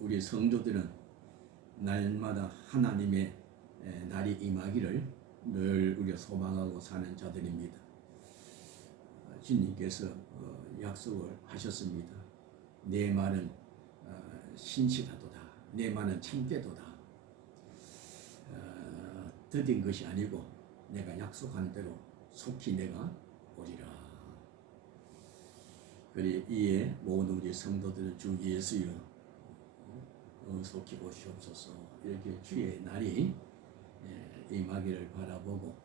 우리 성도들은 날마다 하나님의 날이 임하기를 늘 우리가 소망하고 사는 자들입니다. 주님께서 약속을 하셨습니다. 내 말은 신실하도다. 내 말은 참되도다. 더딘 것이 아니고 내가 약속한 대로 속히 내가 오리라. 그리 이에 모든 우리 성도들은 주 예수여 속히 오시옵소서. 이렇게 주의 날이 임하기를 바라보고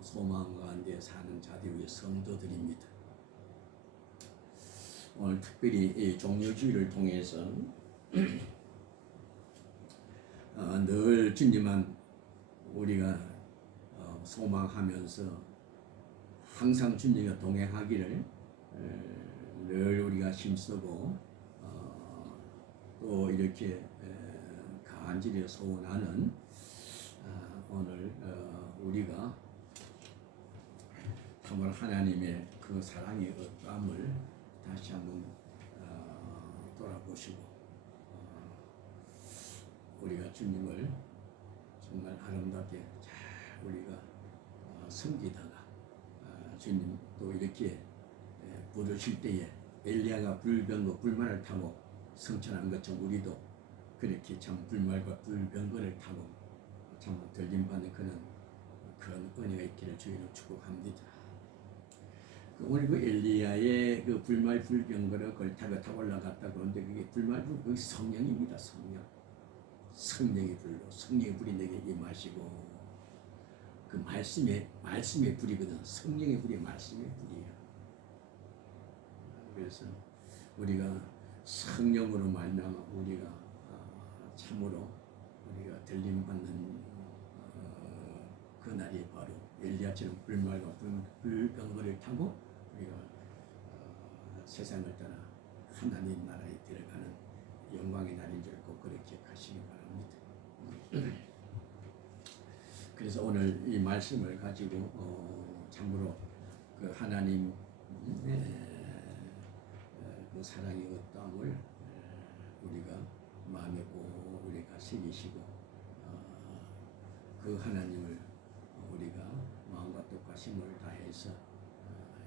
소망 가운데 사는 자들의 성도들입니다. 오늘 특별히 이 종려주의를 통해서 늘 주님만 우리가 소망하면서 항상 주님과 동행하기를 늘 우리가 힘쓰고 또 이렇게 간절히 소원하는 오늘 우리가 정말 하나님의 그 사랑의 어떠함을 다시 한번 돌아보시고 우리가 주님을 정말 아름답게 잘 우리가 섬기다가 주님 또 이렇게 부르실 때에 엘리야가 불병거 불만을 타고 성천한 것처럼 우리도 그렇게 참 불말과 불병거를 타고 참 들림받는 그런 은혜가 있기를 주의로 축복합니다. 오늘 그 엘리야의 그 불말 불병거를 타고 올라갔다 그런데 그게 불말 불 성령입니다. 성령의 불로 성령의 불이 내게 임하시고 그 말씀의 불이거든. 성령의 불이 말씀의 불이에요. 그래서 우리가 성령으로 말미암아 우리가 참으로 우리가 들림받는 그 날이 바로 엘리야처럼 불말과 불병거를 타고 우리가 세상을 떠나 하나님 나라에 들어가는 영광의 날인 줄 꼭 그렇게 가시기 바랍니다. 그래서 오늘 이 말씀을 가지고 참으로 그 하나님 그 사랑의 어떠함을 우리가 마음에 꼭 우리가 새기시고 그 하나님을 우리가 마음과 뜻과 힘을 다해서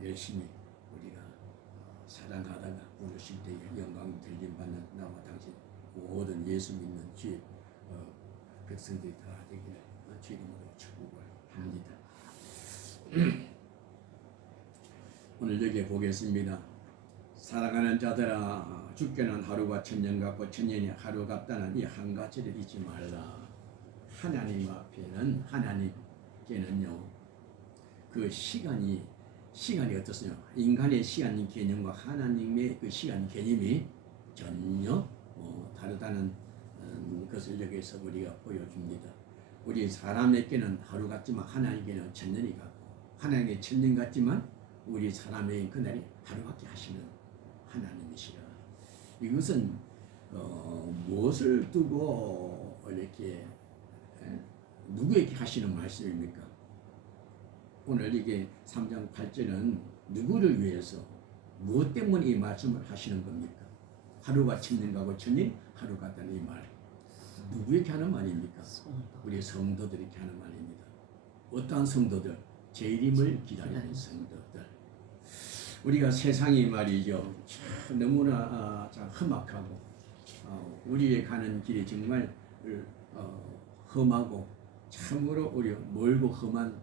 열심히 우리가 사랑하다가 부르실 때에 영광 들림받는 나와 당신 모든 예수 믿는 주의 백성들이 다 되기를 주의 이름으로 축복을 합니다. 오늘 여기에 보겠습니다. 사랑하는 자들아 죽게는 하루가 천년 같고 천년이 하루 같다는 이 한 가지를 잊지 말라. 하나님 앞에는 하나님께는요 그 시간이 어떻습니까? 인간의 시간 개념과 하나님의 그 시간 개념이 전혀 다르다는 것을 여기서 우리가 보여줍니다. 우리 사람에게는 하루 같지만 하나님께는 천년이 같고 하나님의 천년 같지만 우리 사람에게 그날이 하루밖에 하시는 하나님이시라. 이것은 무엇을 두고 이렇게 누구에게 하시는 말씀입니까? 오늘 이게 3장 8절은 누구를 위해서 무엇 때문에 이 말씀을 하시는 겁니까? 하루가 천년 가고 천년 하루 같다는 이 말 누구에게 하는 말입니까? 우리 성도들에게 하는 말입니다. 어떠한 성도들? 제 이름을 기다리는 성도들. 우리가 세상이 말이죠 너무나 험악하고 우리의 가는 길이 정말 험하고 참으로 우리 멀고 험한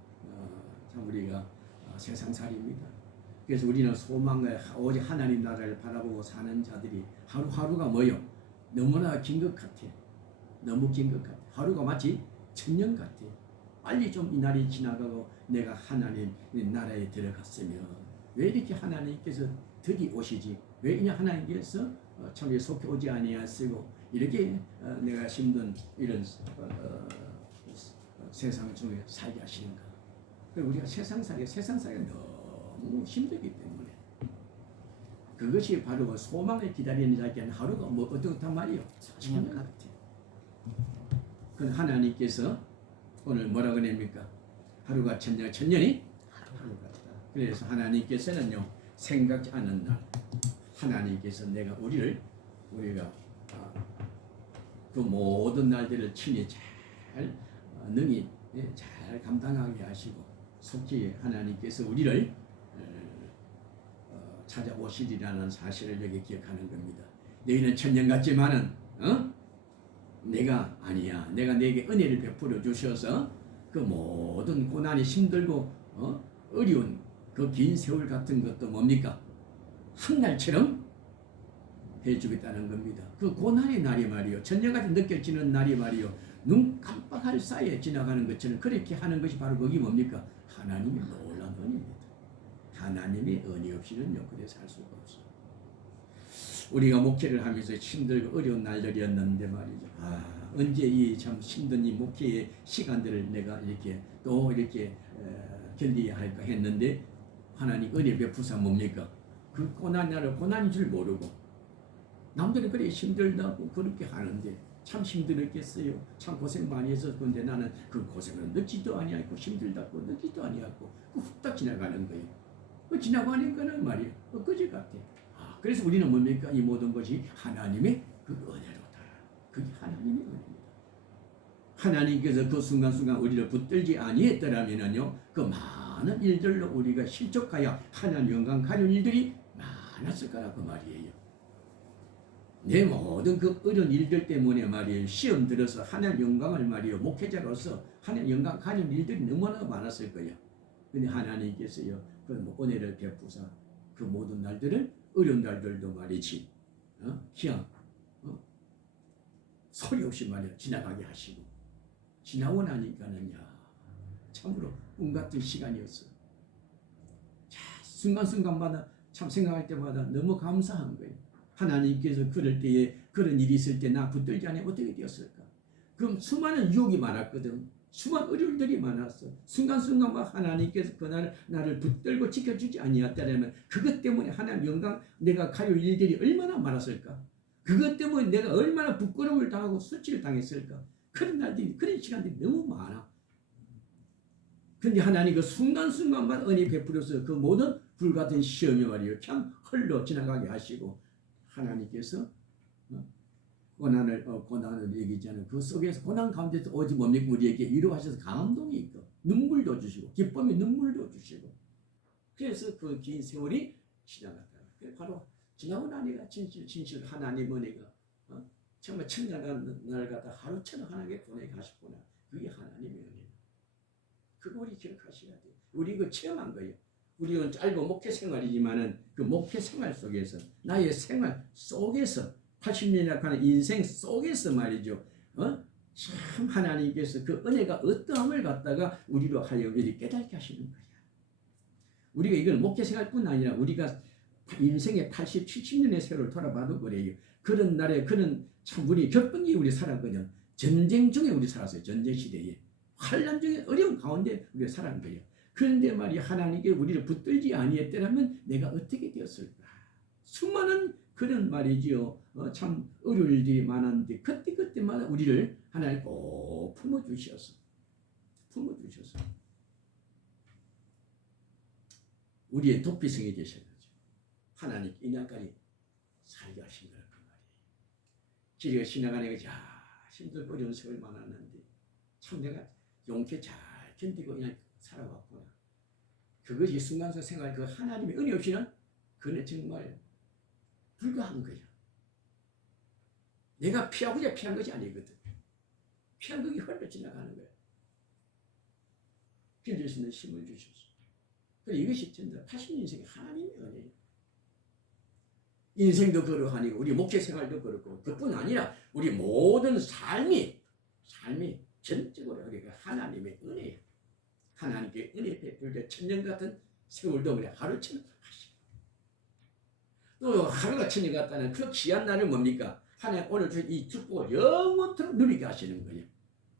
참 우리가 세상살이입니다. 그래서 우리는 소망을 오직 하나님 나라를 바라보고 사는 자들이 하루하루가 뭐요? 너무나 긴 것 같아. 너무 긴 것 같아. 하루가 마치 천년 같아. 빨리 좀 이 날이 지나가고 내가 하나님 나라에 들어갔으면 왜 이렇게 하나님께서 드디 오시지? 왜 이냐 하나님께서 참 속히 오지 아니하시고 이렇게 내가 힘든 이런 세상 중에 살게 하시는가? 우리가 세상살이가 너무 힘들기 때문에 그것이 바로 소망을 기다리는 자에게는 하루가 뭐 어떻단 말이요? 천년 같아. 그 하나님께서 오늘 뭐라 그럽니까? 하루가 천년, 천년이 하루 같다. 그래서 하나님께서는요 생각지 않은 날 하나님께서 우리가 그 모든 날들을 친히 잘 능히 잘 감당하게 하시고 속히 하나님께서 우리를 찾아오시리라는 사실을 여기 기억하는 겁니다. 너희는 천년 같지만은 내가 아니야. 내가 네게 은혜를 베풀어 주셔서 그 모든 고난이 힘들고 어려운 그 긴 세월 같은 것도 뭡니까? 한날처럼 해주겠다는 겁니다. 그 고난의 날이 말이요, 천년같이 느껴지는 날이 말이요, 눈 깜빡할 사이에 지나가는 것처럼 그렇게 하는 것이 바로 그게 뭡니까? 하나님의 놀라운 은혜입니다. 하나님의 은혜 없이는 여기에 살 수가 없어요. 우리가 목회를 하면서 힘들고 어려운 날들이었는데 말이죠. 언제 이 참 힘든 이 목회의 시간들을 내가 이렇게 또 이렇게 견디어야 할까 했는데 하나님 은혜 베푸사 뭡니까? 그 고난 날을 고난인 줄 모르고 남들은 그래 힘들다고 그렇게 하는데 참 힘들었겠어요. 참 고생 많이 했어. 근데 나는 그 고생을 느끼지도 아니하고 힘들다고 느끼지도 아니하고 후딱 지나가는 거예요. 그 지나가니까는 말이에요. 그지 같아. 그래서 우리는 뭡니까? 이 모든 것이 하나님의 그 은혜로다. 그게 하나님의 은혜입니다. 하나님께서 그 순간순간 우리를 붙들지 아니했더라면요, 그 많은 일들로 우리가 실족하여 하나님 영광 가는 일들이 많았을 거라 그 말이에요. 내 모든 그 어려운 일들 때문에 말이에요, 시험 들어서 하나님 영광을 말이에요, 목회자로서 하나님 영광 가는 일들이 너무나 많았을 거예요. 근데 하나님께서요, 그 은혜를 베푸사 그 모든 날들을 어려운 날들도 말이지 그냥 소리 없이 말이야 지나가게 하시고 지나고 나니까는 참으로 꿈 같은 시간이었어. 순간순간마다 참 생각할 때마다 너무 감사한 거예요. 하나님께서 그럴 때에 그런 일이 있을 때 나 붙들지 않으면 어떻게 되었을까? 그럼 수많은 유혹이 많았거든. 수많은 어려움들이 많았어. 순간순간마다 하나님께서 그날 나를 붙들고 지켜주지 아니었다면 그것 때문에 하나님 영광 내가 가릴 일들이 얼마나 많았을까? 그것 때문에 내가 얼마나 부끄러움을 당하고 수치를 당했을까? 그런 날들이 그런 시간들이 너무 많아. 근데 하나님 그 순간순간만 은혜 베풀어서 그 모든 불같은 시험이 말이에요, 참 흘러 지나가게 하시고 하나님께서 고난을 얘기하는 그 속에서 고난 가운데서 오직 뭡니까? 우리에게 위로하셔서 감동이 있고 눈물도 주시고 기쁨의 눈물도 주시고 그래서 그 긴 세월이 지나갔다. 바로 지나고 나니까 진실 하나님 은혜가 정말 천년간 날 갖다 하루처럼 하나님께 보내게 하셨구나. 그게 하나님의 은혜다. 그거 우리 기억하셔야 돼요. 우리 이거 체험한 거예요. 우리는 짧은 목회 생활이지만은 그 목회 생활 속에서 나의 생활 속에서 80년이나 하는 인생 속에서 말이죠. 참 하나님께서 그 은혜가 어떠함을 갖다가 우리로 하여 이렇게 깨닫게 하시는 거야. 우리가 이건 목회 생활뿐 아니라 우리가 인생의 80, 70년의 세월을 돌아봐도 그래요. 그런 날에 그런 참 우리 겪은 게 우리 살았거든요. 전쟁 중에 우리 살았어요. 전쟁 시대에. 환난 중에 어려운 가운데 우리가 살았는 거예요. 그런데 말이야 하나님께 우리를 붙들지 아니했더라면 내가 어떻게 되었을까? 수많은 그런 말이지요. 참 어려운 일들이 많았는데 그때마다 우리를 하나님 꼭 품어주셔서 우리의 도피성이 되셔가지고 하나님 인간까지 살게 하신 거란 말이에요. 길을 지나가는 것이 힘들고 어려운 세월 많았는데 참 내가 용케 잘 견디고 그냥 살아왔구나. 그것이 순간순간 생활 그 하나님의 은혜 없이는 그는 정말 불가한 거야. 내가 피하고자 피한 것이 아니거든. 피한 것이 흘러 지나가는 거야. 견딜 수 있는 힘을 주셨어. 그래 이것이 진짜 80년 인생의 하나님의 은혜예요. 인생도 그러하니 우리 목회 생활도 그렇고 그뿐 아니라 우리 모든 삶이 전적으로 우리가 하나님의 은혜예요. 하나님께 은혜 베풀 때 천년 같은 세월도 그래 하루처럼 하시고 또 하루가 천년 같다는 그 귀한 날은 뭡니까? 하나님 오늘 주신 이 축복을 영원토록 누리게 하시는 거예요.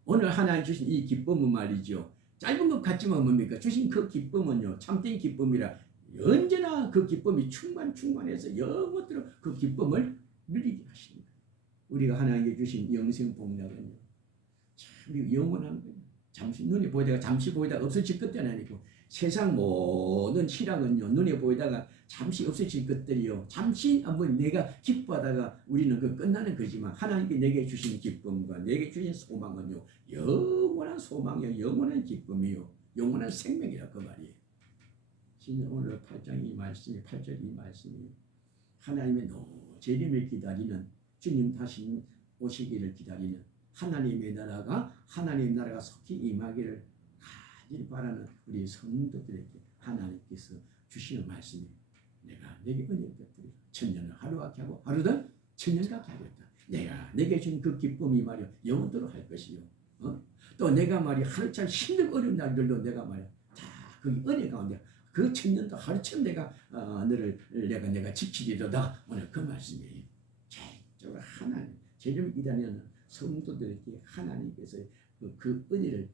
오늘 하나님 주신 이 기쁨은 말이죠. 짧은 것 같지만 뭡니까? 주신 그 기쁨은요. 참된 기쁨이라 언제나 그 기쁨이 충만해서 영원토록 그 기쁨을 누리게 하시는 거예요. 우리가 하나님께 주신 영생 복락은요. 참 영원한 거예요. 잠시 보이다가 없어질 것도 아니고 세상 모든 희락은요 눈에 보이다가 잠시 없어질 것들이요. 잠시 한번 내가 기뻐하다가 우리는 그 끝나는 거지만 하나님께 내게 주신 기쁨과 내게 주신 소망은요. 영원한 소망이요. 영원한 기쁨이요. 영원한 생명이라 그 말이에요. 진짜 오늘 8장 이 말씀이 8절 이 말씀이 하나님의 재림을 기다리는 주님 다시 오시기를 기다리는 하나님의 나라가 속히 임하기를 간절히 바라는 우리 성도들에게 하나님께서 주시는 말씀이 내게 은혜를 베풀어 천년을 하루같이 하고 하루든 천년같이 하겠다. 내가 내게 준 그 기쁨이 말이야 영원토록 할 것이요. 또 내가 말이야 하루참 힘들고 어려운 날들도 내가 말이야 다 그 은혜 가운데 그 천년도 하루처럼 내가 지키리로다. 오늘 그 말씀이에요. 개인적으로 하나님 재림을 기다리는 성도들에게 하나님께서 그 은혜를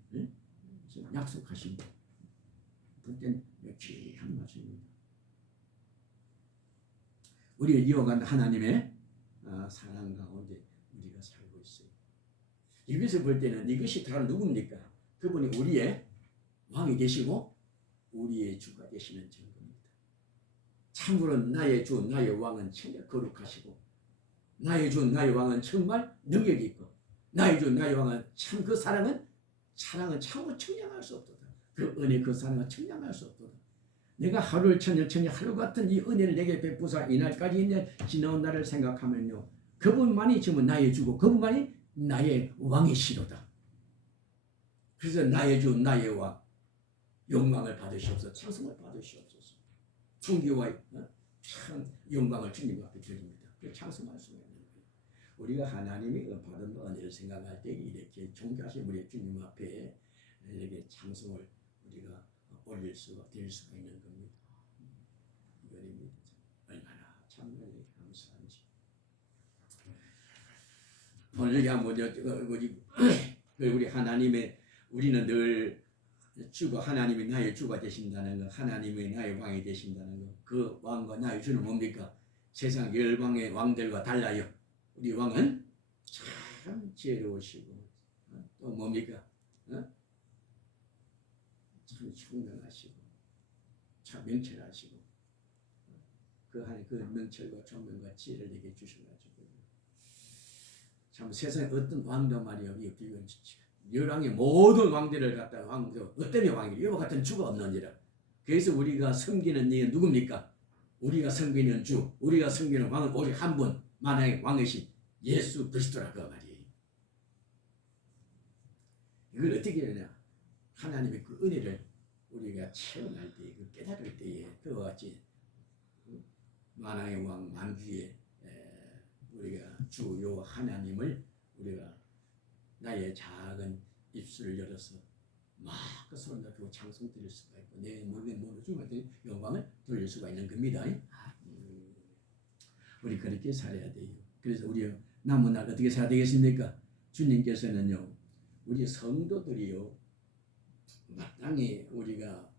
약속하신 그땐 귀한 말씀입니다. 우리를 이어간 하나님의 사랑 가운데 우리가 살고 있어요. 여기서 볼 때는 이것이 다 누굽니까? 그분이 우리의 왕이 되시고 우리의 주가 되시는 증거입니다. 참으로 나의 주 나의 왕은 정말 거룩하시고 나의 주 나의 왕은 정말 능력이 있고 나의 주 나의 왕은 참 그 사랑은 참으로 청량할 수 없도다. 그 은혜 그 사랑은 청량할 수 없도다. 내가 하루를 천년 하루 같은 이 은혜를 내게 베푸사 이날까지 있는 지나온 날을 생각하면요. 그분만이 지금 나의 주고 그분만이 나의 왕이시로다. 그래서 나의 주 나의 왕 영광을 받으시옵소서. 찬송을 받으시옵소서. 존귀와 참 영광을 주님 앞에 드립니다. 찬송할 수가 있는 거예요. 우리가 하나님이 받은 은혜를 생각할 때 이렇게 존귀하신 우리 주님 앞에 이렇게 찬송을 우리가 올릴 수가 될 수가 있는 겁니다. 이거입니다. 얼마나 참 감사한지. 오늘 여기 한번 우리 하나님의 우리는 늘 주가 하나님이 나의 주가 되신다는 거, 하나님이 나의 왕이 되신다는 거, 그 왕과 나의 주는 뭡니까? 세상 열방의 왕들과 달라요. 우리 왕은 참 지혜로우시고 또 뭡니까? 참 총명하시고 참 명철하시고 그 명철과 총명과 지혜를 내게 주셔가지고 참 세상에 어떤 왕도 말이요 이 비교는 열왕의 모든 왕들을 갖다가 왕들 어떤 왕이 이와 같은 주가 없느니라. 그래서 우리가 섬기는 이 누굽니까? 우리가 섬기는 주, 우리가 섬기는 왕은 오직 한 분, 만왕의 왕이신 예수 그리스도라 그 말이에요. 이걸 어떻게 하냐? 하나님의 그 은혜를 우리가 체험할 때, 그 깨달을 때에 그와 같이 만왕의 왕 만주의 우리가 주요 하나님을 우리가 나의 작은 입술을 열어서 막 그 손을 들고 찬송 드릴 수가 있고 내 몸에 주님한테 영광을 돌릴 수가 있는 겁니다. 우리 그렇게 살아야 돼요. 그래서 우리 남은 날 어떻게 살아야 되겠습니까? 주님께서는요 우리 성도들이요 마땅히 우리가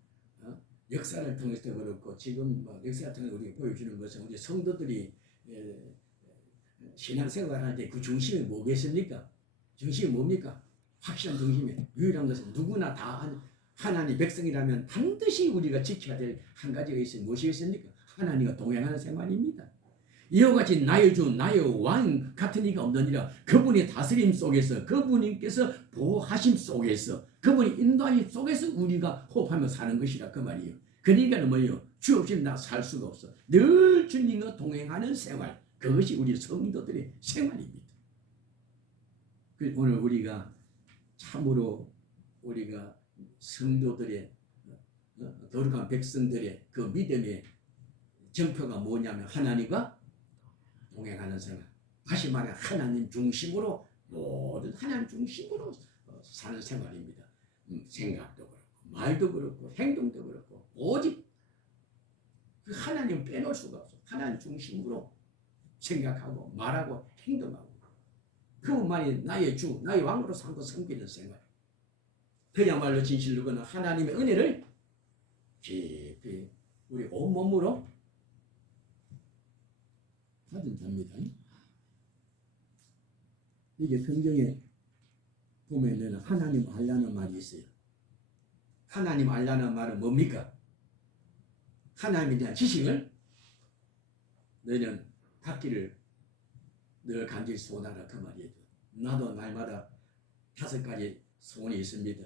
역사를 통해서 그렇고 지금 역사를 통해서 우리가 보여주는 것은 우리 성도들이 신앙생활할 때 그 중심이 뭐겠습니까? 중심이 뭡니까? 확실한 중심이 유일한 것은 누구나 다 하나님 백성이라면 반드시 우리가 지켜야 될 한 가지가 있어요. 무엇이겠습니까? 하나님과 동행하는 생활입니다. 이와 같이 나의 주 나의 왕 같은 이가 없느니라. 그분의 다스림 속에서 그분께서 보호하심 속에서 그분의 인도하심 속에서 우리가 호흡하며 사는 것이라 그 말이에요. 그러니까 뭐예요? 주 없이 나 살 수가 없어. 늘 주님과 동행하는 생활 그것이 우리 성도들의 생활입니다. 오늘 우리가 참으로 우리가 성도들의 거룩한 백성들의 그 믿음의 정표가 뭐냐면 하나님과 동행하는 생활. 다시 말해 하나님 중심으로 모든 하나님 중심으로 사는 생활입니다. 생각도 그렇고 말도 그렇고 행동도 그렇고 오직 그 하나님 빼놓을 수가 없어. 하나님 중심으로 생각하고 말하고 행동하고 그분만이 나의 주, 나의 왕으로 삼고 섬기는 생활. 그야말로 진실로 그는 하나님의 은혜를 깊이 우리 온몸으로 받은 자입니다. 이게 성경에 보면은 하나님 알라는 말이 있어요. 하나님 알라는 말은 뭡니까? 하나님에 대한 지식을 너희는 닿기를 늘 간절히 소원하라 그 말이에요. 나도 날마다 5가지 소원이 있습니다.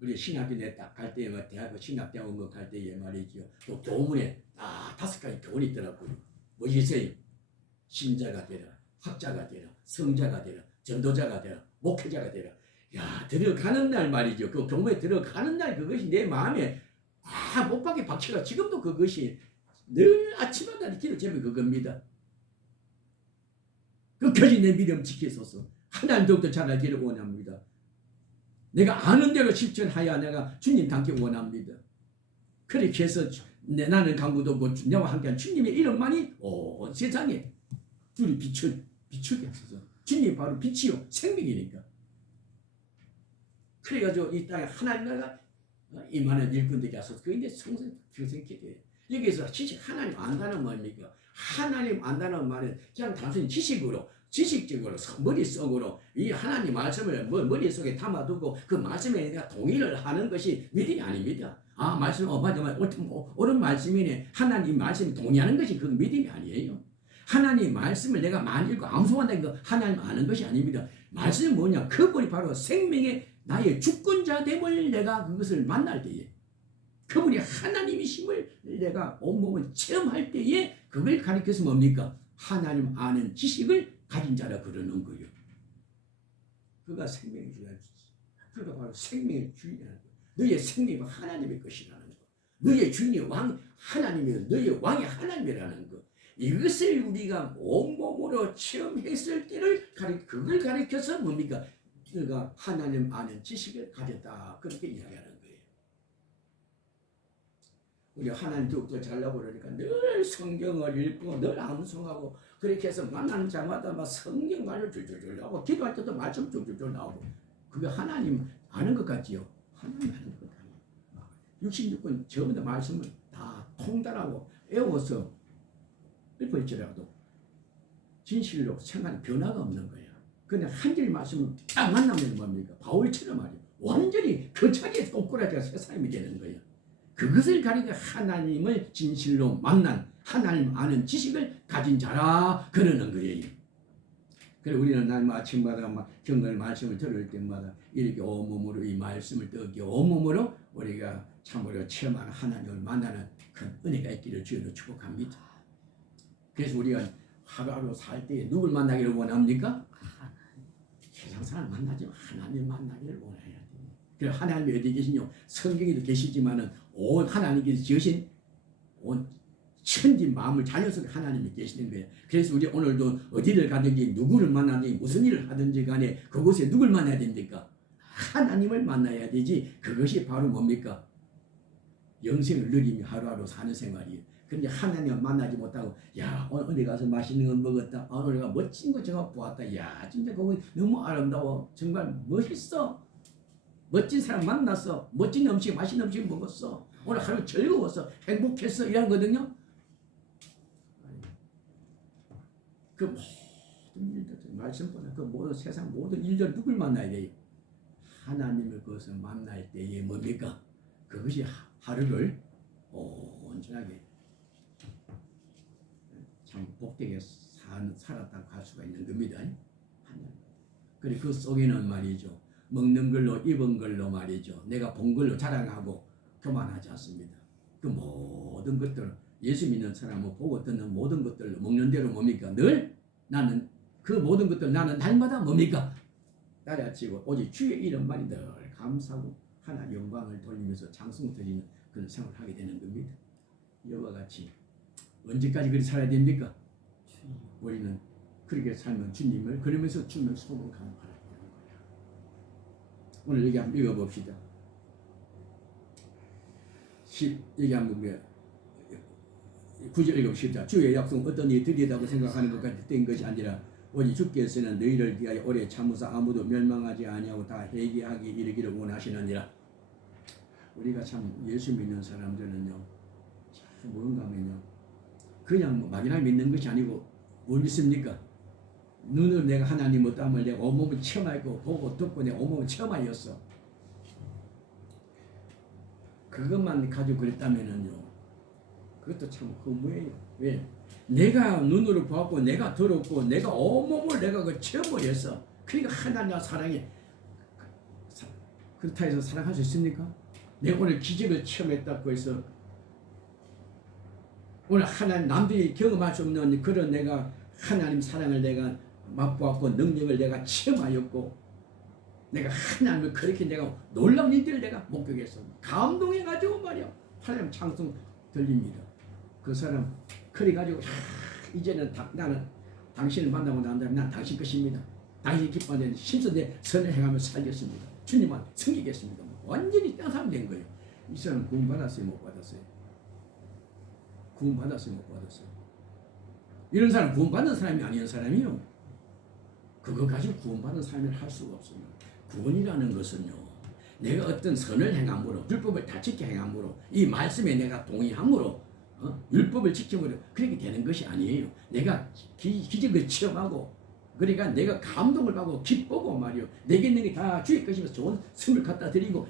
우리 신학교 갈 때에 대학교 신학대학원 갈 때에 말이죠. 또 교문에 5가지 교훈이 있더라고요. 뭐 있어요? 신자가 되라, 학자가 되라, 성자가 되라, 전도자가 되라, 목회자가 되라. 야, 들어가는 날 말이죠. 그 교문에 들어가는 날 그것이 내 마음에 못 박게 박혀가 지금도 그것이 늘 아침마다 기도 제목이 그겁니다. 끝까지 내 믿음 지키소서. 하나님 더욱더 잘 알기를 원합니다. 내가 아는 대로 실천하여 내가 주님 닮기 원합니다. 그렇게 해서 나는 강구도 없고 나와 함께한 주님의 이름만이 온 세상에 둘이 비추게 하소서. 주님 바로 빛이요 생명이니까. 그래가지고 이 땅에 하나님 나라가 임하는 일꾼들에게 하소서. 그게 이제 성생 기도예요. 여기서 지식 하나님 안다는 뭡니까? 하나님 안다는 말은 그냥 단순히 지식적으로 머릿속으로 이 하나님 말씀을 머릿속에 담아두고 그 말씀에 내가 동의를 하는 것이 믿음이 아닙니다. 말씀 맞아 옳은 말씀이네. 하나님 말씀에 동의하는 것이 그 믿음이 아니에요. 하나님 말씀을 내가 많이 읽고 암송한다는 거 하나님 아는 것이 아닙니다. 말씀이 뭐냐? 그분이 바로 생명의 나의 주권자됨을 내가 그것을 만날 때에 그분이 하나님이심을 내가 온몸을 체험할 때에 그걸 가리켜서 뭡니까? 하나님 아는 지식을 가진 자라 그러는 거예요. 그가 생명의 주야. 그가 바로 생명의 주인이라는 거예요. 너의 생명이 하나님의 것이라는 거. 너의 주인이 하나님이요. 너의 왕이 하나님이라는 거. 이것을 우리가 온몸으로 체험했을 때를 그걸 가리켜서 뭡니까? 그가 하나님 아는 지식을 가졌다. 그렇게 이야기하는 거예요. 우리 하나님 더욱더 잘나고 그러니까 늘 성경을 읽고 늘 암송하고 그렇게 해서 만나는 자마다 막 성경 말을 줄줄줄 나오고 기도할 때도 말씀 줄줄줄 나오고 그게 하나님 아는 것 같지요? 하나님 아는 것 같아요. 66권 전부 다 말씀을 다 통달하고 외워서 읽을지라도 진실로 생활 변화가 없는 거야. 그냥 한 줄 말씀을 딱 만나면 뭡니까? 바울처럼 말이야. 완전히 그 자리에 꼬꾸라지가 새 사람이 되는 거야. 그것을 가리켜 하나님을 진실로 만난 하나님 아는 지식을 가진 자라 그러는 거예요. 그래서 우리는 날 아침마다 경을 말씀을 들을 때마다 이렇게 온몸으로 이 말씀을 듣기 온몸으로 우리가 참으로 체험하는 하나님을 만나는 큰 은혜가 있기를 주여로 축복합니다. 그래서 우리가 하루하루 살 때 누굴 만나기를 원합니까? 세상 사람 만나지 하나님 만나기를 원해야 돼요. 그래서 하나님이 어디 계시냐? 성경에도 계시지만은 온 하나님께서 지으신 온 천지 마음을 자녀 속에 하나님이 계시는 거예요. 그래서 우리 오늘도 어디를 가든지 누구를 만나든지 무슨 일을 하든지 간에 그곳에 누굴 만나야 됩니까? 하나님을 만나야 되지. 그것이 바로 뭡니까? 영생을 누리며 하루하루 사는 생활이에요. 그런데 하나님을 만나지 못하고 야 오늘 어디 가서 맛있는 거 먹었다. 오늘 내가 멋진 거 제가 보았다. 야 진짜 거기 너무 아름다워. 정말 멋있어. 멋진 사람 만났어. 멋진 음식 맛있는 음식 먹었어. 오늘 하루 즐거웠어. 행복했어. 이런 거거든요. 그 모든 일들 말씀보다 그 모든 세상 모든 일들 누굴 만나야 돼요? 하나님을 그것을 만날 때에 뭡니까? 그것이 하루를 온전하게 참 복되게 살았다고 할 수가 있는 겁니다. 그리고 그 속에는 말이죠. 먹는 걸로 입은 걸로 말이죠. 내가 본 걸로 자랑하고 교만하지 않습니다. 그 모든 것들 예수 믿는 사람은 보고 듣는 모든 것들로 먹는 대로 뭡니까? 늘 나는 그 모든 것들 나는 날마다 뭡니까? 따라치고 오직 주의 이름만이 늘 감사하고 하나 영광을 돌리면서 장성을 드리는 그런 생활을 하게 되는 겁니다. 이와 같이 언제까지 그렇게 살아야 됩니까? 우리는 그렇게 살면 주님을 그러면서 주님을 소문하는 거야. 오늘 여기 한번 읽어봅시다. 여기 한번 9절 읽어봅시다. 주의 약속 어떤 일이 드리다고 생각하는 것 같이 된 것이 아니라 오직 주께서는 너희를 위하여 오래 참으사 아무도 멸망하지 아니하고 다 회개하기 이르기를 원하시느니라. 우리가 참 예수 믿는 사람들은요 참 뭔가 하면요 그냥 막연하게 믿는 것이 아니고 뭘 믿습니까? 눈으로 내가 하나님 어떠함을 내가 온몸을 체험하고 보고 듣고 내가 온몸을 체험하였어. 그것만 가지고 그랬다면은요 그것도 참 허무해요. 왜? 내가 눈으로 보았고 내가 들었고 내가 온몸을 내가 그 체험을 했어. 그러니까 하나님의 사랑이 그렇다 해서 사랑할 수 있습니까? 내가 오늘 기적을 체험했다고 해서 오늘 하나님 남들이 경험할 수 없는 그런 내가 하나님 사랑을 내가 맛보았고 능력을 내가 체험하였고 내가 하나님을 그렇게 내가 놀라운 일들을 내가 목격했어. 감동해가지고 말이야 하나님 찬송 들립니다. 그 사람 그래가지고 이제는 나는 당신을 만나고 난 다음에 난 당신 것입니다. 당신이 기뻐하는 힘써 내 선을 행하며 살겠습니다. 주님만 섬기겠습니다. 완전히 딴 사람 된 거예요. 이 사람 구원 받았어요? 못 받았어요? 구원 받았어요? 못 받았어요? 이런 사람 구원 받는 사람이 아닌 사람이요. 그거 가지고 구원 받는 사람을 할 수가 없어요. 구원이라는 것은요, 내가 어떤 선을 행함으로 율법을 다 지켜 행함으로 이 말씀에 내가 동의함으로 율법을 지킴으로 그렇게 되는 것이 아니에요. 내가 기적을 체험하고 그러니까 내가 감동을 받고 기쁘고 말이요. 내게 있는 게 다 주의 것이면서 좋은 선물 갖다 드리고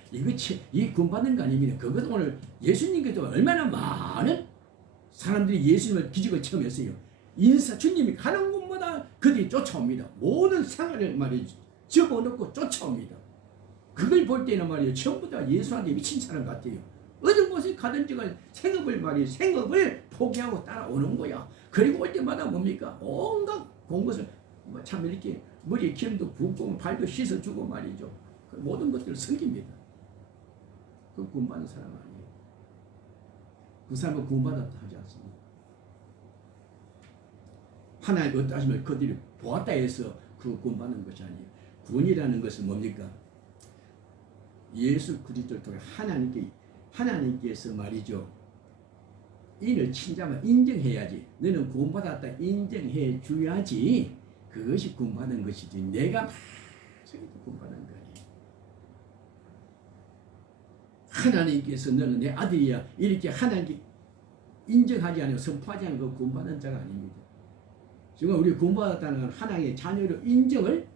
이 구원받는 거 아닙니다. 그것도 오늘 예수님께서 얼마나 많은 사람들이 예수님을 기적을 체험했어요. 주님이 가는 곳마다 그들이 쫓아옵니다. 모든 생활을 말이죠. 집어넣고 쫓아옵니다. 그걸 볼 때는 말이에요. 전부 다 예수한테 미친 사람 같아요. 어느 곳에 가든지 생업을 포기하고 따라오는 거야. 그리고 올 때마다 뭡니까? 온갖 공것을 참 이렇게 머리에 기름도 붓고 발도 씻어주고 말이죠. 그 모든 것들을 섬깁니다. 그 구원받는 사람 아니에요. 그 사람은 구원받았다 하지 않습니다. 하나님 어떠 하시면 그들이 보았다 해서 그 구원받는 것이 아니에요. 구원이라는 것은 뭡니까? 예수 그리스도를 통해 하나님께서 말이죠. 이를 친자만 인정해야지. 너는 구원받았다 인정해 줘야지. 그것이 구원받는 것이지. 내가 구원받는 거 아니에요. 하나님께서 너는 내 아들이야. 이렇게 하나님께 인정하지 않고 선포하지 않고 구원받는 자가 아닙니다. 지금 우리 구원받았다는 건 하나님의 자녀로 인정을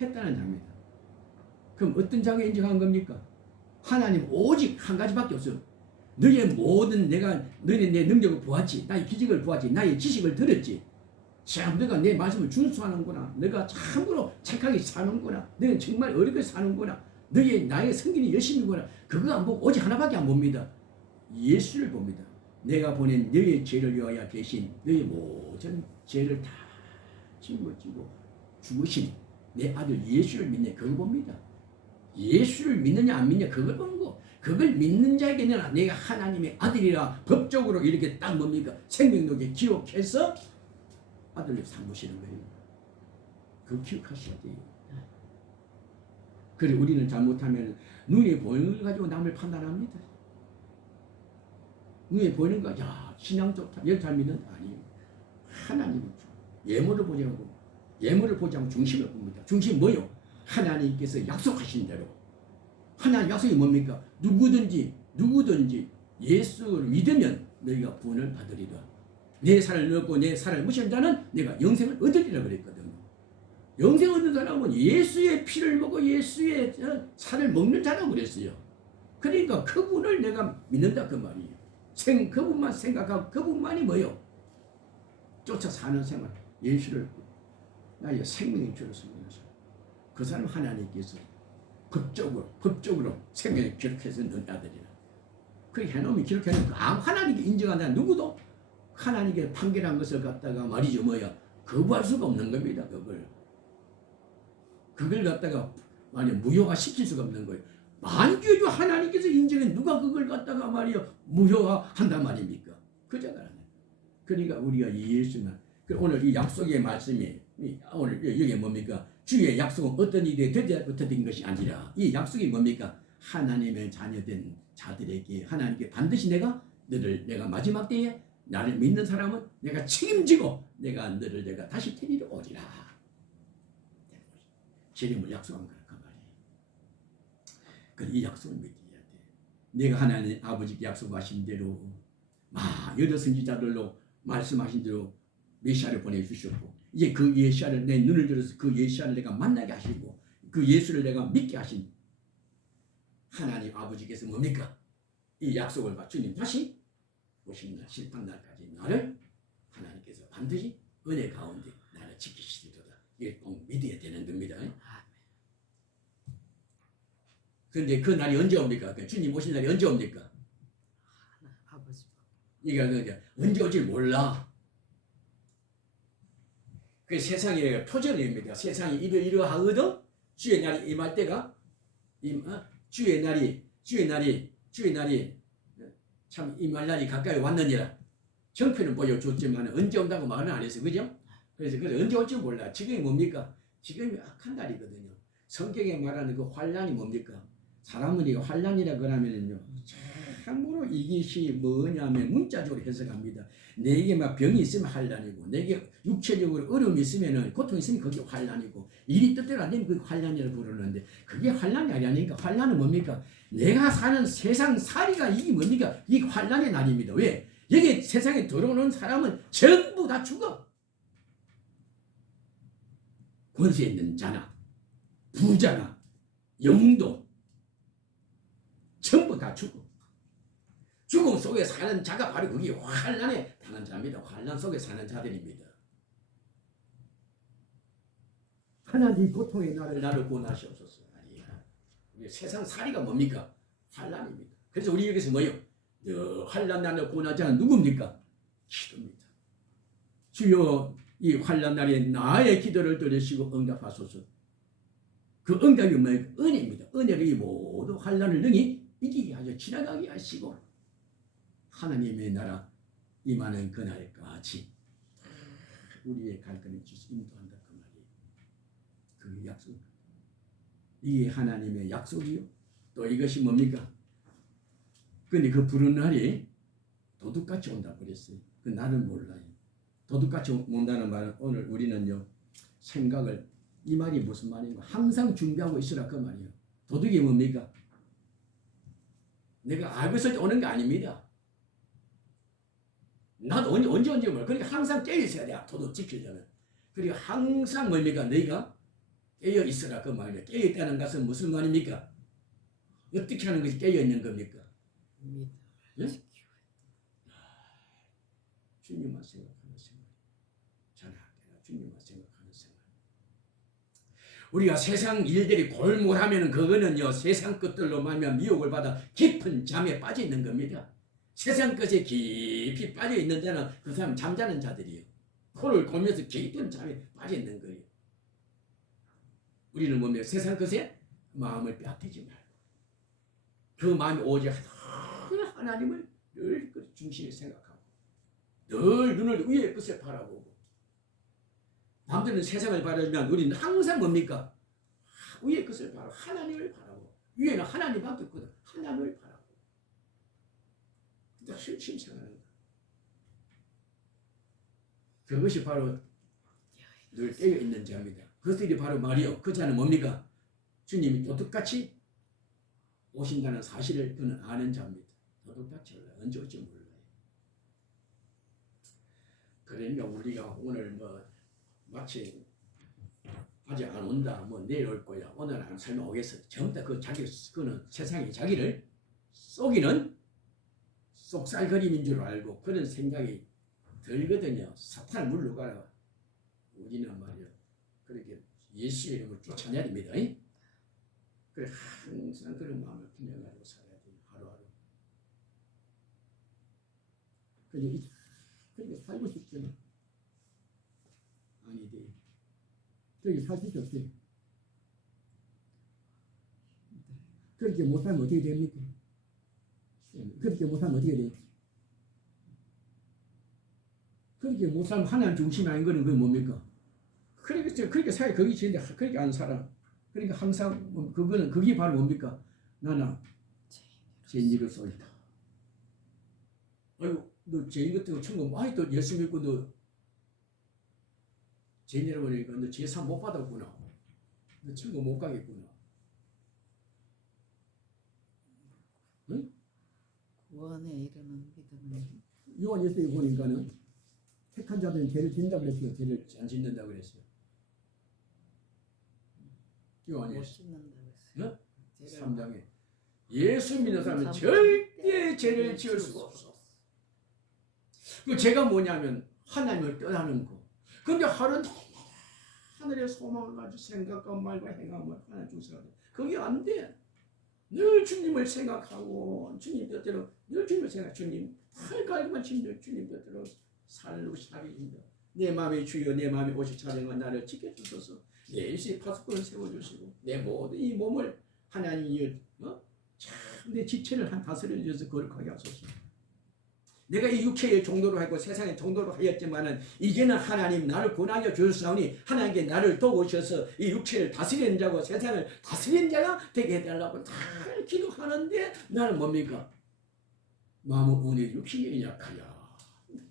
했다는 자입니다. 그럼 어떤 자가 인정한 겁니까? 하나님 오직 한 가지밖에 없어요. 너의 모든 너는 내 능력을 보았지. 나의 기적을 보았지. 나의 지식을 들었지. 참 너가 내 말씀을 준수하는구나. 너가 참으로 착하게 사는구나. 너는 정말 어렵게 사는구나. 나의 성gin이 열심이구나. 그거 안 보고 오직 하나밖에 안 봅니다. 예수를 봅니다. 내가 보낸 너의 죄를 위하여 대신 너의 모든 죄를 다 짊어지고 죽으신 내 아들 예수를 믿네. 그걸 봅니다. 예수를 믿느냐 안 믿느냐 그걸 보는 거. 그걸 믿는 자에게는 내가 하나님의 아들이라 법적으로 이렇게 딱 뭡니까? 생명록에 기록해서 아들로 삼으시는 거예요. 그거 기억하셔야 돼요. 그래 우리는 잘못하면 눈에 보이는 걸 가지고 남을 판단합니다. 눈에 보이는 거, 야 신앙 좋다, 얘 잘 믿는다. 아니에요. 하나님을 예물을 보지 않고 중심을 봅니다. 중심 뭐요? 하나님께서 약속하신 대로. 하나님 약속이 뭡니까? 누구든지 예수를 믿으면 너희가 구원을 받으리라. 내 살을 넣고 내 살을 무시한 자는 내가 영생을 얻으리라 그랬거든요. 영생 얻는 사람은 예수의 피를 먹고 예수의 살을 먹는 자라고 그랬어요. 그러니까 그분을 내가 믿는다 그 말이에요. 그분만 생각하고 그분만이 뭐요? 쫓아 사는 생활. 예수를 나의 생명의 주로 섬기면서 그 사람 하나님께서 법적으로 생명을 기록해서 넌 아들이라. 그렇게 해놓으면 기록해놓으면 하나님께 인정한다. 누구도 하나님께 판결한 것을 갖다가 말이죠 거부할 수가 없는 겁니다. 그걸 갖다가 무효화시킬 수가 없는 거예요. 만주주 하나님께서 인정해 누가 그걸 갖다가 무효화한단 말입니까? 그자가 아니에요. 그러니까 우리가 예수만 오늘 이 약속의 말씀이 오늘 여기 뭡니까? 주의 약속은 어떤 일에 되자부터 된 것이 아니라 이 약속이 뭡니까? 하나님의 자녀된 자들에게 하나님께 반드시 내가 마지막 때에 나를 믿는 사람은 내가 책임지고 너를 다시 데리러 오리라. 주님을 약속한 거란 말이에요. 이 약속을 믿어야 돼. 내가 하나님 아버지께 약속하신 대로 여러 선지자들로 말씀하신 대로 메시아를 보내주셨고 이제 그 메시아를 내 눈을 들어서 그 메시아를 내가 만나게 하시고 그 예수를 내가 믿게 하신 하나님 아버지께서 뭡니까? 이 약속을 주님 다시 오신 날 심판 날까지 나를 하나님께서 반드시 은혜 가운데 나를 지키시리로다. 이게 꼭 믿어야 되는 겁니다. 그런데 그 날이 언제 옵니까? 주님 오신 날이 언제 옵니까? 아버지. 이게 언제 올지 몰라. 그 세상의 표절입니다. 세상이 이러하거든 주의 날이 임할 때가 주의 날이 참 임할 날이 가까이 왔느니라. 정표는 보여줬지만 언제 온다고 말은 안 했어요. 그죠? 그래서 언제 올지 몰라. 지금이 뭡니까? 지금이 악한 날이거든요. 성경에 말하는 그 환란이 뭡니까? 사람은 이 환란이라 그러면은요, 참으로 이것이 뭐냐면 문자적으로 해석합니다. 내게 막 병이 있으면 환란이고, 내게 육체적으로 어려움이 있으면은 고통이 있으면 그게 환란이고, 일이 뜻대로 안 되면 그게 환란이라고 부르는데, 그게 환란이 아니니까. 환란은 뭡니까? 내가 사는 세상 살이가 이게 뭡니까? 이게 환란의 날입니다. 왜? 여기 세상에 들어오는 사람은 전부 다 죽어. 권세 있는 자나 부자나 영도 전부 다 죽어. 죽음 속에 사는 자가 바로 그게 환란에 당한 자입니다. 환란 속에 사는 자들입니다. 하나님 고통의 날을 나를 구원하시옵소서. 우리 세상 살이가 뭡니까? 환란입니다. 그래서 우리 여기서 뭐요? 환란 날을 구원하지 않은 누굽니까? 기도입니다. 주여 이 환란 날에 나의 기도를 들으시고 응답하소서. 그 응답이 뭐예요? 은혜입니다. 은혜로 이 모든 환란을 능히 이기게 하여 지나가게 하시고 하나님의 나라 임하는 그날까지 우리의 갈 길을 주시 인도한다 그 말이에요. 그 약속. 이게 하나님의 약속이요. 또 이것이 뭡니까? 근데 그 부른 날이 도둑같이 온다고 그랬어요. 그 날은 몰라요. 도둑같이 온다는 말은 오늘 우리는요 생각을 이 말이 무슨 말인가 항상 준비하고 있으라 그 말이에요. 도둑이 뭡니까? 내가 알고 있을 때 오는 게 아닙니다. 나도 언제 몰라. 그러니까 항상 깨어 있어야 돼. 도둑 지키려면. 그리고 항상 뭡니까? 너희가 깨어 있으라 그 말이에요. 깨어 있다는 것은 무슨 말입니까? 어떻게 하는 것이 깨어 있는 겁니까? 예? 주님만 생각하는 생활. 전하게나 주님만 생각하는 생활. 우리가 세상 일들이 골몰하면 그거는요 세상 것들로 말미암아 미혹을 받아 깊은 잠에 빠져 있는 겁니다. 세상 것에 깊이 빠져 있는 자는 그 사람 잠자는 자들이에요. 코를 골면서 깊은 잠에 빠져 있는 거예요. 우리는 뭡니까? 세상 것에 마음을 빼앗기지 말고 그 마음이 오직 하나님을 늘 중심에 생각하고 늘 눈을 위의 것을 바라보고 남들은 세상을 바라보면 우리는 항상 뭡니까? 위의 것을 바라보고 하나님을 바라보고 위에는 하나님밖에 없거든. 하나님을 바라보고 열심히 생각하는 거야. 그것이 바로 늘 깨어있는 자입니다. 그것들이 바로 말이요. 그 자는 뭡니까? 주님이 도둑같이 오신다는 사실을 그는 아는 자입니다. 도둑같이 올라요. 언제 올지 몰라요. 그러니까 우리가 오늘 마치 아직 안 온다, 내일 올 거야, 오늘 안 살면 오겠어. 전부 다 그는 세상이 자기를 속이는 쏙살거림인 줄 알고 그런 생각이 들거든요. 사탄을 물러가라. 우리는 말이야. 그렇게 예수의 이름을 쫓아내야 됩니다. 그래 항상 그런 마음을 품어가지고 살아야 돼요. 하루하루. 그렇게 살고 싶지는 아니지. 그렇게 살 수 없어요. 그렇게 못 살면 어떻게 됩니까? 그렇게 못 살면 어떻게 돼요? 그렇게 못 살면 하나님 중심이 아닌 거는 그게 뭡니까? 그렇게 살아 거기 지는데 그렇게 안 살아. 그러니까 항상 그게 바로 뭡니까? 나는 죄인으로서이다. 아이고 너 죄인 같은 거 천국 또 예수 믿고 너 죄인이라고 하니까 너 죄상 못 받았구나. 너 천국 못 가겠구나. 응? 구원에 이르는 믿음은 요한일서에 보니까는 택한 자들은 죄를 짓는다 그랬어요. 죄를 안 짓는다 그랬어요. 요한일서 3장에 예수 믿는 사람은 절대 죄를 지을 수가 없어. 그 죄가 뭐냐면 하나님을 떠나는 거. 근데 하루는 하늘의 소망을 가지고 생각과 말과 행함을 하나 주셔야 돼. 그게 안 돼. 늘 주님을 생각하고 주님 뜻대로 늘 주님을 생각. 주님 할갈만 주님 뜻대로 살고 살입니다. 내 마음의 주여 내 마음의 오실 차례가 나를 지켜주소서. 내 일시의 파수꾼을 세워주시고 내 모든 이 몸을 하나님이 내 지체를 다스려 주셔서 거룩하게 하소서. 내가 이 육체의 종도로 하고 세상의 종도로 하였지만은 이제는 하나님 나를 구원하여 주셨사오니 하나님께 나를 도우셔서 이 육체를 다스리는 자고 세상을 다스리는 자가 되게 해달라고 다 기도하는데 나는 뭡니까? 마음은 오늘 육신이 약하야.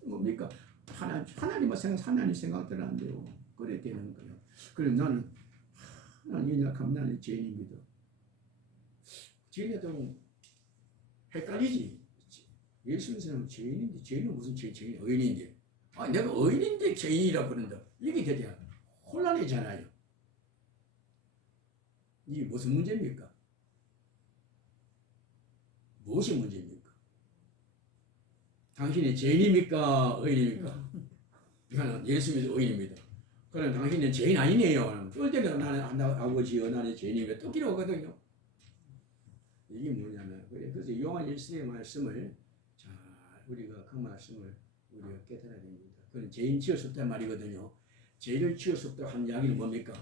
뭡니까? 하나님의 생각, 하나님 생각대로 안 돼요. 그래 되는 거예요. 그래서 나는 연약하면 나는 죄인입니다. 죄인이라도 헷갈리지. 예수님 사람은 죄인인데 죄인은 무슨 죄인 의인인데 내가 의인인데 죄인이라고 그런다. 이게 되지 혼란이잖아요. 이게 무슨 문제입니까? 무엇이 문제입니까? 당신이 죄인입니까? 의인입니까? 이거는 예수님이 의인입니다. 그럼 당신은 죄인 아니네요. 그럴 때는 나는 아버지여 나는 죄인이니까 또 필요하거든요. 이게 뭐냐면 그래서 요한 1서의 말씀을 자 우리가 그 말씀을 우리가 깨달아야 됩니다. 그건 죄인 지을 수 없단 말이거든요. 죄를 지을 수 없다고 한 이야기는 뭡니까?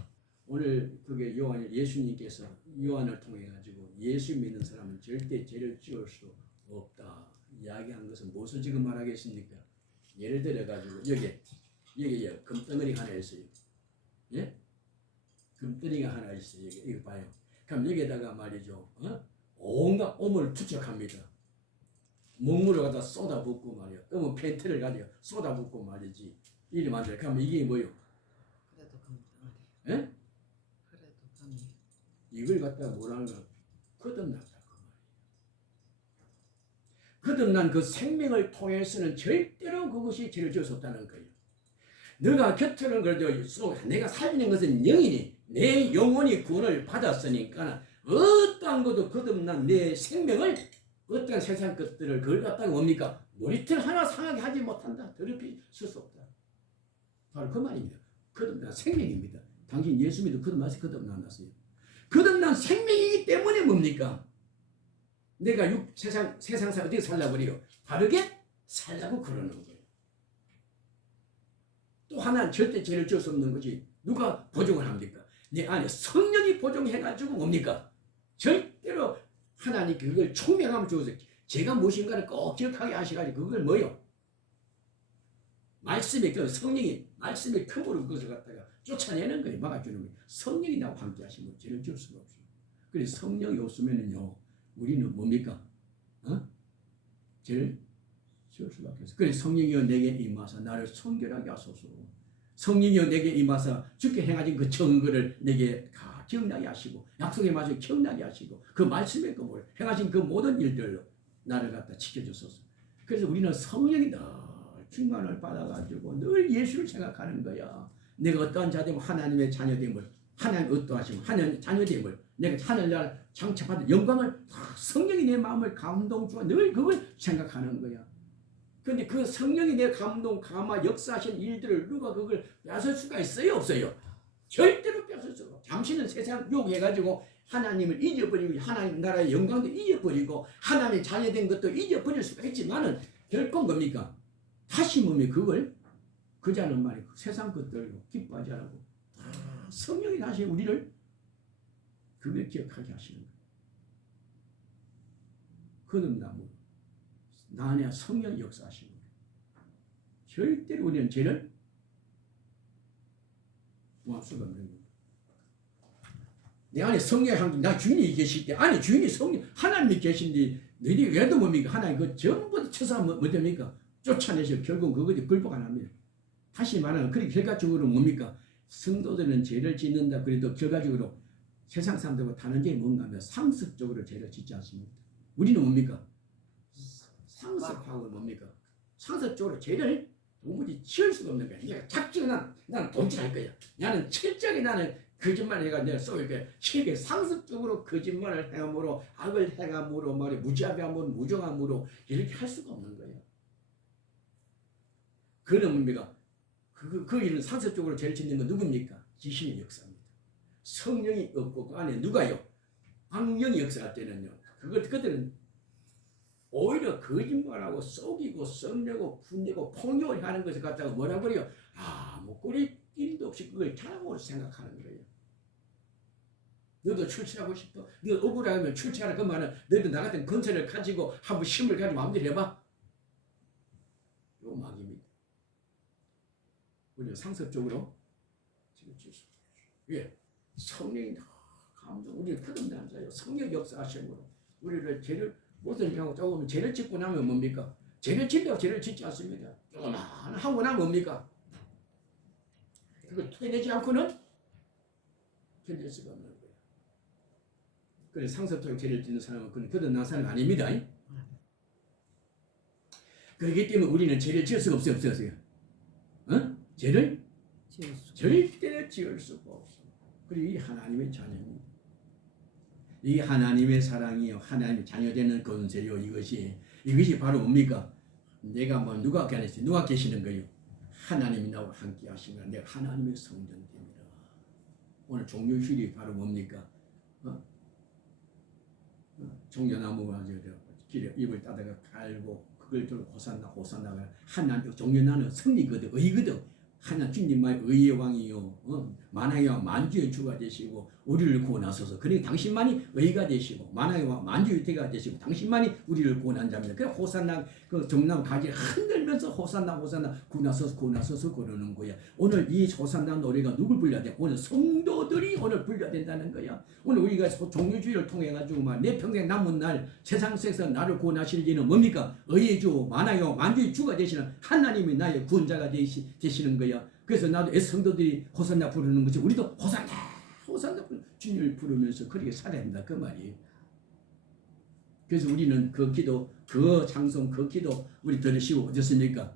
오늘 그게 예수님께서 요한을 통해 가지고 예수 믿는 사람은 절대 죄를 지을 수 없다 이야기한 것은 무엇을 지금 말하겠습니까? 예를 들어 가지고 여기 금덩어리 하나 있어요. 예? 금덩어리가 하나 있어요. 이거 봐요. 그럼 여기에다가 말이죠. 온갖 오물을 투척합니다. 먹물을 갖다 쏟아붓고 말이야. 그러면 팬트를 가지고 쏟아붓고 말이지. 이리 만들어. 그러면 이게 뭐요? 그래도 금덩어리. 예? 그래도 금이. 이걸 갖다가 뭐라는 건 거듭났다 그 말이야. 거듭난 그 생명을 통해서는 절대로 그것이 죄를 지을 수 없다는 거예요. 너가 곁으로는 그래도 내가 살리는 것은 영이니 내 영혼이 구원을 받았으니까 어떠한 것도 거듭난 내 생명을 어떤 세상 것들을 그걸 갖다가 뭡니까? 놀이틀 하나 상하게 하지 못한다. 더럽힐 수 없다. 바로 그 말입니다. 거듭난 생명입니다. 당신 예수 믿어 거듭났어요. 거듭난 생명이기 때문에 뭡니까? 내가 세상 살 어떻게 살라고 그래요? 바르게 살라고 그러는 거예요. 또 하나는 절대 죄를 지을 수 없는 거지. 누가 보증을 합니까? 내 안에 성령이 보증해가지고 뭡니까? 절대로 하나님 그걸 총명함을 주어서 제가 무엇인가를 꼭 기억하게 하셔가지고 그걸 뭐요? 말씀의 그 성령이 말씀의 틈으로 그것을 갖다가 쫓아내는 거예요. 막아주는 거예요. 성령이 나와 함께 하시면 죄를 지을 수가 없어요. 그래서 성령이 없으면요 우리는 뭡니까? 죄를 지을 수밖에 없어요. 그래서 성령이여 내게 임하사 나를 순결하게 하소서. 성령이여 내게 임하사 주께 행하신 그 증거를 내게 다 기억나게 하시고 약속의 말씀을 기억나게 하시고 그 말씀의 그뭘 행하신 그 모든 일들로 나를 갖다 지켜주소서. 그래서 우리는 성령이 늘 충만을 받아가지고 늘 예수를 생각하는 거야. 내가 어떠한 자됨을 하나님의 자녀됨을 하나님 어떠하시면 하나님 자녀됨을 내가 하늘나라 장차받은 영광을 성령이 내 마음을 감동 주어 늘 그걸 생각하는 거야. 근데 그 성령이 내 감동, 감화, 역사하신 일들을 누가 그걸 뺏을 수가 있어요? 없어요? 절대로 뺏을 수가 없어요. 잠시는 세상 욕해가지고 하나님을 잊어버리고 하나님 나라의 영광도 잊어버리고 하나님의 자녀된 것도 잊어버릴 수가 있지만은 결코 뭡니까? 다시 몸에 그걸 그자는 말이 세상 것들로 기뻐하지 않고 성령이 다시 우리를 그걸 기억하게 하시는 거예요. 거듭나무 나 안에 성령 역사하시는 거예요. 절대로 우리는 죄를 구할 수가 없는 거예요. 내 안에 성령의 향기, 나 주인이 계실 때 안에 주인이 성령 하나님이 계신데 너희들이 왜도 뭡니까? 하나님 그 전부 쳐서 뭐 됩니까? 쫓아내셔 결국 그것이 굴복 안 합니다. 다시 말하면 그렇게 결과적으로 뭡니까? 성도들은 죄를 짓는다 그래도 결과적으로 세상 사람들과 다른 점이 뭔가 하면 상습적으로 죄를 짓지 않습니다. 우리는 뭡니까? 상습하고 뭡니까? 상습적으로 죄를 도무지 지을 수가 없는 거야. 내가 작정한 나는 동치할 거야. 나는 철저하게 나는 거짓말 해가 내가 쏘일 거야. 실게 상습적으로 거짓말을 행함으로 악을 행함으로 무지하게 함으로 무정함으로 이렇게 할 수가 없는 거야. 그는 뭡니까? 그 일은 상습적으로 죄를 짓는 건 누굽니까? 귀신의 역사입니다. 성령이 없고 그 안에 누가요? 악령이 역사할 때는요. 그들은 오히려 거짓말하고 속이고 썩내고 분내고 폭력을 하는 것을 갖다가 뭐라 그래요? 아무 꼬리끼리도 없이 그걸 잘하고 생각하는 거예요. 너도 출세하고 싶어? 너 억울하면 출세하라. 그 말은 너도 나 같은 건설을 가지고 한번 힘을 가지고 마음대로 해봐. 요 막입니다. 우리가 상습적으로 예, 성령이 감동 우리를 끝없는 자요. 성령 역사하심으로 우리를 죄를 무슨 일하고 조금 죄를 짓고 나면 뭡니까? 죄를 짓다고 죄를 짓지 않습니다. 하고 나면 뭡니까? 그걸 토해내지 않고는 견딜 수가 없는 거예요. 그래서 상습적으로 죄를 짓는 사람은 그런 난 사람 아닙니다. 그렇기 때문에 우리는 죄를 지을 수가 없어요. 죄를 절대 지을 수가 없습니다. 그리고 이 하나님의 자녀입니다. 이 하나님의 사랑이요, 하나님의 자녀되는 권세요. 이것이 바로 뭡니까? 내가 뭐 누가 계시는 거요? 하나님이 나와 함께 하시면 내가 하나님의 성전됩니다. 오늘 종료휴일이 바로 뭡니까? 종려나무가 길에 잎을 따다가 갈고 그걸 들고 호산나 하나님 종려나는 승리거든, 의거든. 하나님 주님만의 의의 왕이요, 만왕의 왕 만주의 주가 되시고 우리를 구원하소서. 그러니 당신만이 의가 되시고 만왕의 왕 만주의 대가 되시고 당신만이 우리를 구원한 자입니다. 그래 호산나 그 종나무 가지를 흔들면서 호산나 구원하소서 그러는 거야. 오늘 이 호산나 노래가 누굴 불러야 돼? 오늘 성도들이 오늘 불러야 된다는 거야. 오늘 우리가 종료주의를 통해 가지고 내 평생 남은 날 세상 속에서 나를 구원하실 이는 뭡니까? 의의 주 만왕의 왕 만주의 주가 되시는 하나님이 나의 구원자가 되시는 거야. 그래서 나도 성도들이 호산나 부르는 거지. 우리도 호산나 주님을 부르면서 그렇게 살아야 된다 그 말이에요. 그래서 우리는 그 기도, 그 찬송, 그 기도 우리 들으시고 어떻습니까?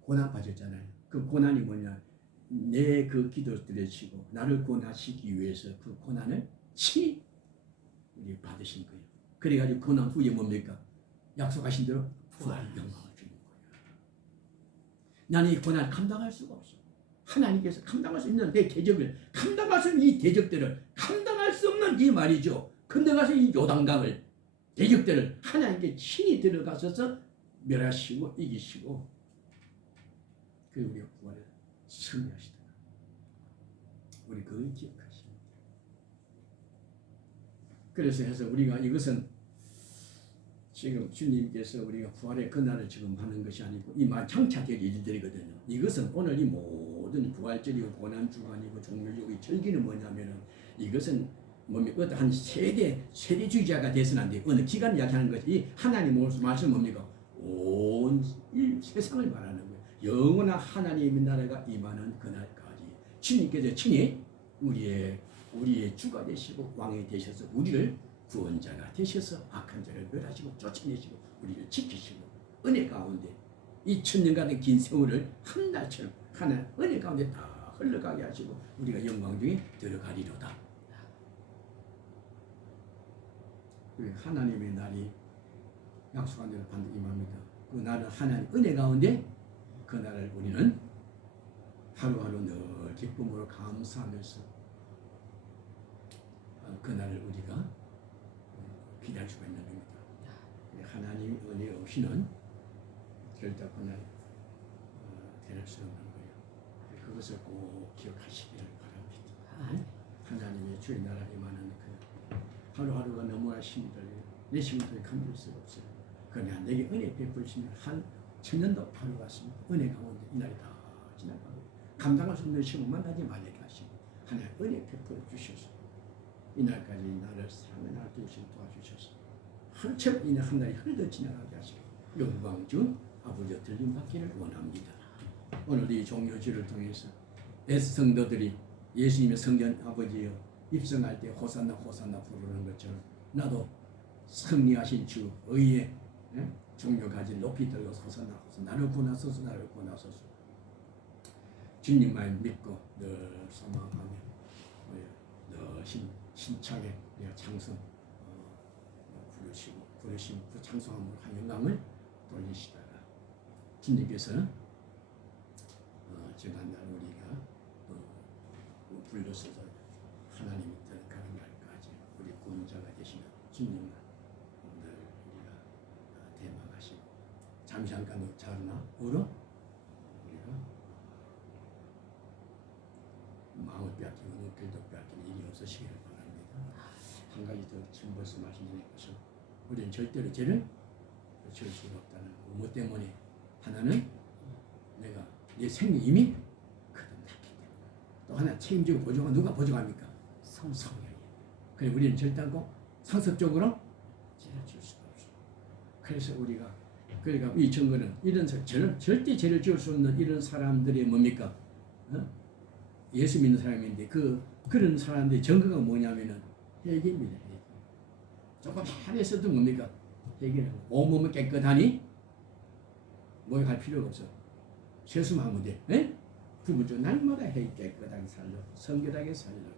고난 받았잖아요. 그 고난이 뭐냐? 내 그 기도 들으시고 나를 구원하시기 위해서 그 고난을 친히 우리 받으신 거예요. 그래가지고 고난 후에 뭡니까? 약속하신 대로 부활 영광을 주는 거예요. 나는 이 고난을 감당할 수가 없어. 하나님께서 감당할 수 있는 내 대적을, 감당할 수 있는 이 대적들을, 감당할 수 없는 이 말이죠. 감당할 수 있는 이 요단강을, 대적들을 하나님께 친히 들어가셔서 멸하시고 이기시고 그 우리가 부활을 승리하시다. 우리 그걸 기억하십니다. 그래서 해서 우리가 이것은 지금 주님께서 우리가 부활의 그날을 지금 하는 것이 아니고 이 말 장차 될 일들이거든요. 이것은 오늘 이 모든 부활절이고 고난주간이고 종료주의 절기는 뭐냐면은 이것은 뭡니까? 어떤 세대주의자가 돼서는 안 돼. 어느 기간을 이야기하는 것이 이 하나님 말씀 뭡니까? 온 이 세상을 말하는 거예요. 영원한 하나님의 나라가 임하는 그날까지 주님께서 친히 우리의 주가 되시고 왕이 되셔서 우리를 구원자가 되셔서 악한 자를 멸하시고 쫓아내시고 우리를 지키시고 은혜 가운데 이 천년간의 긴 세월을 한 날처럼 하나님 은혜 가운데 다 흘러가게 하시고 우리가 영광 중에 들어가리로다. 하나님의 날이 약속한 대로 반드시 임합니다. 그 날은 하나님 은혜 가운데 그 날을 우리는 하루하루 늘 기쁨으로 감사하면서 그 날을 우리가 기대할 수가 있는 겁니다. 하나님의 은혜 없이는 결코 날 될 수 없는 거예요. 그것을 꼭 기억하시기를 바랍니다. 하나님의 주의 나라 임하는 그 하루하루가 너무나 힘들어요. 내 심부터 감출 수가 없어요. 그러나 내게 은혜 베푸시면 한 천년도 하루 같습니다. 은혜 가운데 이날이 다 지나가고 감당할 수 없는 시험을 만나지 말게 하시고 하나님 은혜 베풀어 주셔서 이날까지 나를 사랑의 날 되신 도와주셔서 한참 이날 한 날이 흘러 지나가게 하시고 영광 중 아버지의 들림 받기를 원합니다. 오늘 이 종료주를 통해서 성도들이 예수님의 성전 아버지여 입성할 때 호산나 부르는 것처럼 나도 승리하신 주 의의 종료 가진 높이 들고 호산나 나를 구원하소서 나를 구원하소서 주님만 믿고 늘 소망하며 늘 힘차게 찬송 부르시고 그 찬송함으로 한 영광을 돌리시다가 주님께서 지난날 우리가 불러서서 하나님이 들어가는 날까지 우리 구원자가 되시는 주님만 오늘 우리가 대망하시고 잠시 잠깐 자르나 울어 우리가 마음을 빼앗기고 눈길도 빼앗기는 일이 없으시기를 바랍니다. 한 가지 더 지금 말씀하신 것은 우리는 절대로 죄를 지을 수가 없다는 거. 뭐 때문에? 하나는 내가 내 생명이 이미 거듭났기 때문에, 또 하나 책임지고 보조가 누가 보조합니까? 성령이에요. 그래서 우리는 절대 않고 상습적으로 죄를 지을 수가 없어요. 그래서 우리가 그러니까 이 증거는 이런 절대 죄를 지을 수 없는 이런 사람들이 뭡니까? 예수 믿는 사람인데 그런 사람들의 증거가 뭐냐면은 회개입니다. 회개. 조금 하랬어도 뭡니까? 회개는 온몸을 깨끗하니 뭐에 갈 필요가 없어. 세수만 하면 돼. 에? 그 먼저 날마다 깨끗하게 살려고 성결하게 살려고.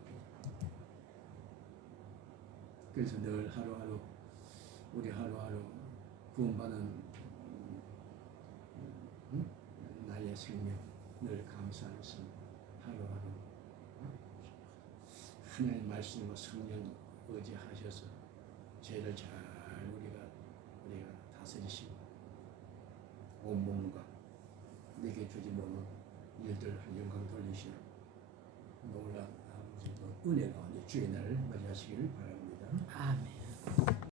그래서 늘 하루하루 우리 하루하루 구원받은 나의 생명 늘 감사하면서 하루하루 하나님의 말씀과 성령 의지하셔서 죄를 잘 우리가 다스리시고 온몸과 내게 주지 못한 일들 영광 돌리시는 놀라운 아버지 은혜 가운데 주의 날을 맞이하시기를 바랍니다. 아멘.